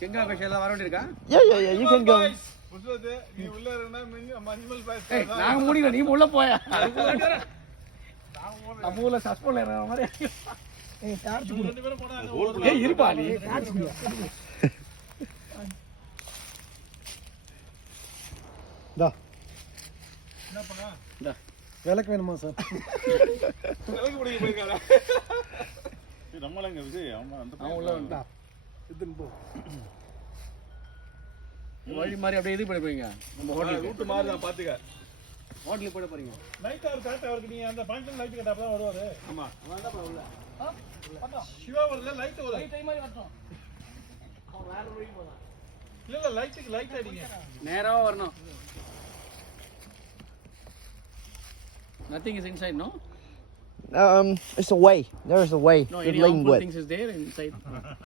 Kenga special வர வேண்டியிருக்கா? Yeah, you can go. நாங்க முடியல, நீ உள்ள போயா. நம்ம ஊர்ல சஸ்பெண்ட் ஏற மாதிரி. ஏய் இருப்பா நீ. Da. Da. விளக்கு வேணுமா சார்? விளக்கு பிடிக்க போயிருக்காரா? நம்மளங்க விஜய் அவன் உள்ள வந்தா. இதுன்னு போ. வழி மாதிரி அப்படியே இது பண்ணி போறீங்க. நம்ம ஹோட்டல் ரூட் மாதிரி தான் பாத்துக்க. ஹோட்டலுக்கு போட போறீங்க. நைட் அவர் கரெக்ட் அவருக்கு நீ அந்த ஃபங்க்ஷன் லைட் கட்ட அப்பதான் வருவாரு. ஆமா. அவன் தான் உள்ள. சிவா வரல லைட் வரும். டைம் மாதிரி வரட்டும். அவன் வேற வழி போறான். இல்ல லைட்டுக்கு லைட் அடிங்க. நேரா வரணும். Nothing is inside, no? It's a way. There is a way. No, to any lean harmful with. things is there inside.